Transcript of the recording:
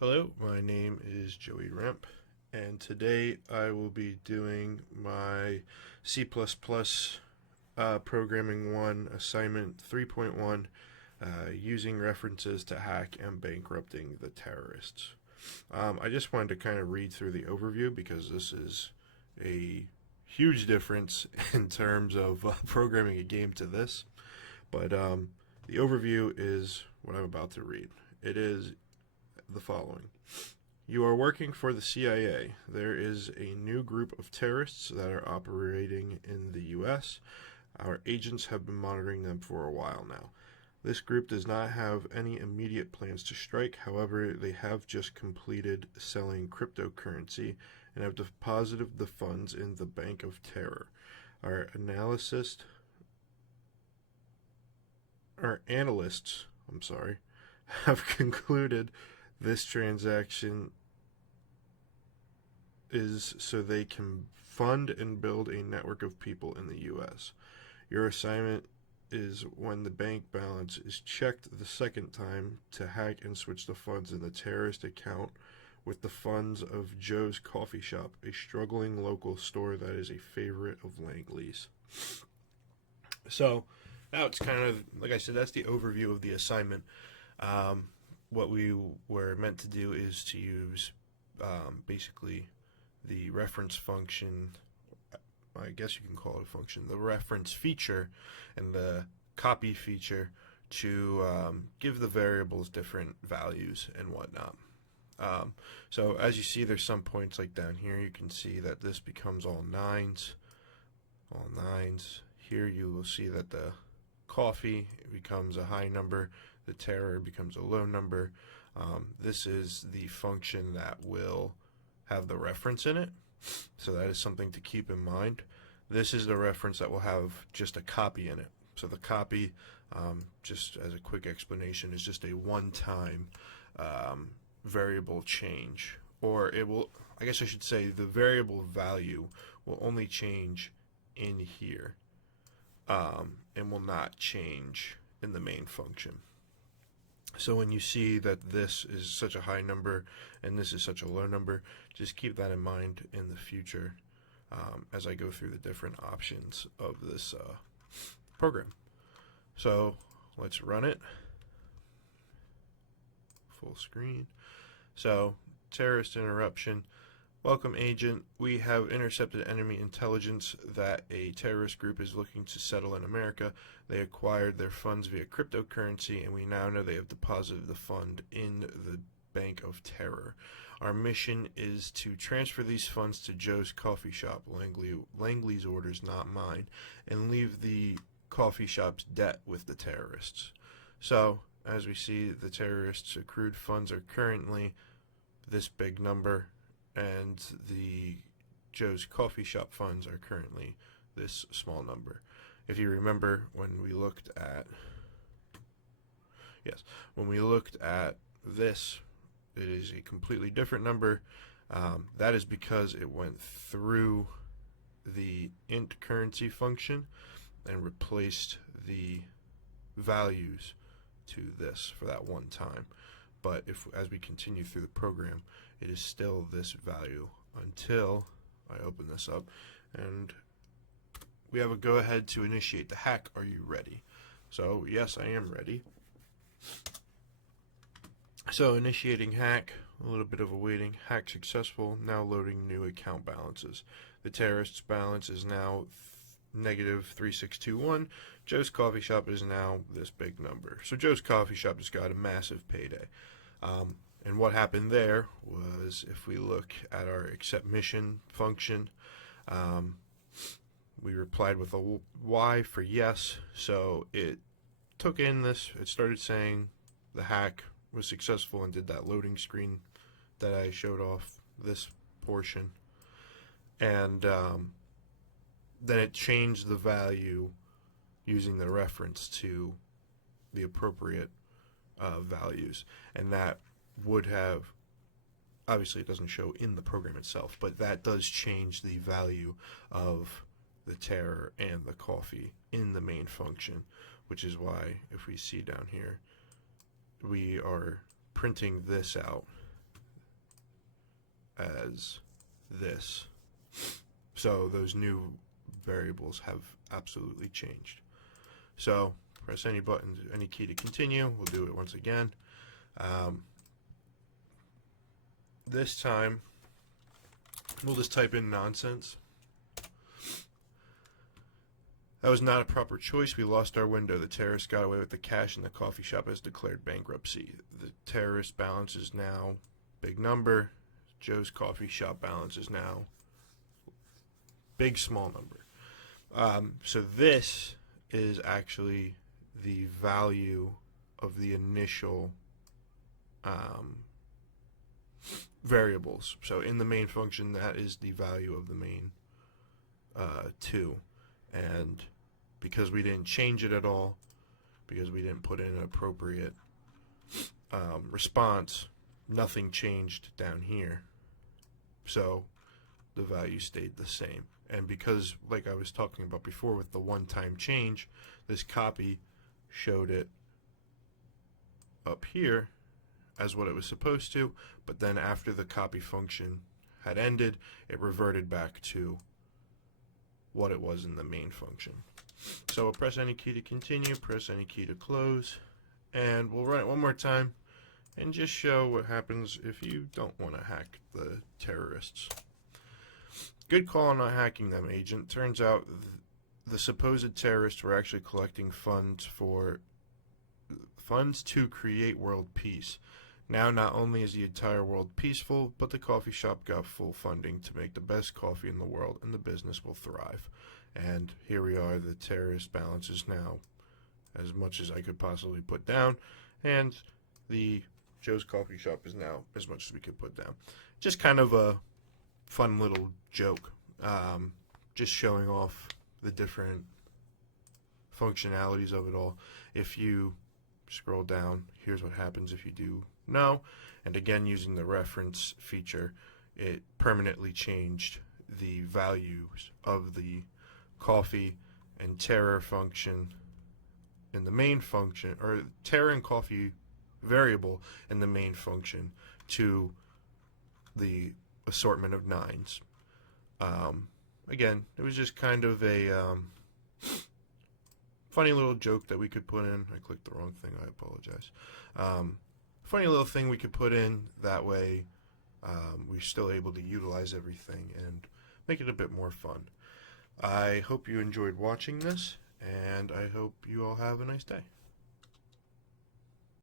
Hello, my name is Joey Remp, and today I will be doing my C++ Programming 1 Assignment 3.1 using references to hack and bankrupting the terrorists. I just wanted to kind of read through the overview because this is a huge difference in terms of programming a game to this. But the overview is what I'm about to read. It is the following. You are working for the CIA. There is a new group of terrorists that are operating in the U.S. Our agents have been monitoring them for a while now. This group does not have any immediate plans to strike. However, they have just completed selling cryptocurrency and have deposited the funds in the Bank of Terror. Our analysts, have concluded this transaction is so they can fund and build a network of people in the U.S. Your assignment is when the bank balance is checked the second time to hack and switch the funds in the terrorist account with the funds of Joe's Coffee Shop, a struggling local store that is a favorite of Langley's. So now it's kind of, like I said, that's the overview of the assignment. What we were meant to do is to use basically the reference function, I guess you can call it a function, the reference feature and the copy feature to give the variables different values and whatnot. So as you see, there's some points like down here, you can see that this becomes all nines. Here you will see that the coffee becomes a high number, the terror becomes a low number. This is the function that will have the reference in it, so that is something to keep in mind. This is the reference that will have just a copy in it. So the copy, just as a quick explanation, is just a one-time variable change, or it will, I guess I should say, the variable value will only change in here and will not change in the main function. So when you see that this is such a high number and this is such a low number, just keep that in mind in the future as I go through the different options of this program. So let's run it. Full screen. So terrorist interruption. Welcome, agent. We have intercepted enemy intelligence that a terrorist group is looking to settle in America. They acquired their funds via cryptocurrency, and we now know they have deposited the fund in the Bank of Terror. Our mission is to transfer these funds to Joe's Coffee Shop, Langley's orders, not mine, and leave the coffee shop's debt with the terrorists. So, as we see, the terrorists' accrued funds are currently this big number, and the Joe's Coffee Shop funds are currently this small number. If you remember, when we looked at this, it is a completely different number. That is because it went through the int currency function and replaced the values to this for that one time. But as we continue through the program, it is still this value until I open this up and we have a go ahead to initiate the hack. Are you ready? So yes, I am ready. So initiating hack, a little bit of a waiting. Hack successful, now loading new account balances. The terrorist's balance is now negative 3621. Joe's Coffee Shop is now this big number. So Joe's Coffee Shop just got a massive payday. And what happened there was, if we look at our accept mission function, we replied with a Y for yes. So it took in this, it started saying the hack was successful and did that loading screen that I showed off, this portion. And then it changed the value using the reference to the appropriate values, and that would have, obviously it doesn't show in the program itself, but that does change the value of the terror and the coffee in the main function, which is why if we see down here, we are printing this out as this. So those new variables have absolutely changed. So press any button, any key to continue. We'll do it once again. This time, we'll just type in nonsense. That was not a proper choice. We lost our window. The terrorist got away with the cash, and the coffee shop has declared bankruptcy. The terrorist balance is now big number. Joe's coffee shop balance is now big small number. So this is actually the value of the initial variables. So in the main function, that is the value of the main 2. And because we didn't change it at all, because we didn't put in an appropriate response, nothing changed down here. So the value stayed the same. And because, like I was talking about before with the one-time change, this copy showed it up here as what it was supposed to, but then after the copy function had ended, it reverted back to what it was in the main function. So we'll press any key to continue, press any key to close, and we'll run it one more time and just show what happens if you don't want to hack the terrorists. Good call on not hacking them, agent. Turns out the supposed terrorists were actually collecting funds to create world peace. Now not only is the entire world peaceful, but the coffee shop got full funding to make the best coffee in the world, and the business will thrive. And here we are, the terrorist balance is now as much as I could possibly put down, and the Joe's coffee shop is now as much as we could put down. Just kind of a fun little joke, just showing off the different functionalities of it all. If you scroll down, here's what happens if you do no, and again using the reference feature, it permanently changed the values of the coffee and terror function in the main function, or terror and coffee variable in the main function, to the assortment of 9s. Again, it was just kind of a funny little joke that we could put in. I clicked the wrong thing, I apologize. Funny little thing we could put in, that way we're still able to utilize everything and make it a bit more fun. I hope you enjoyed watching this, and I hope you all have a nice day.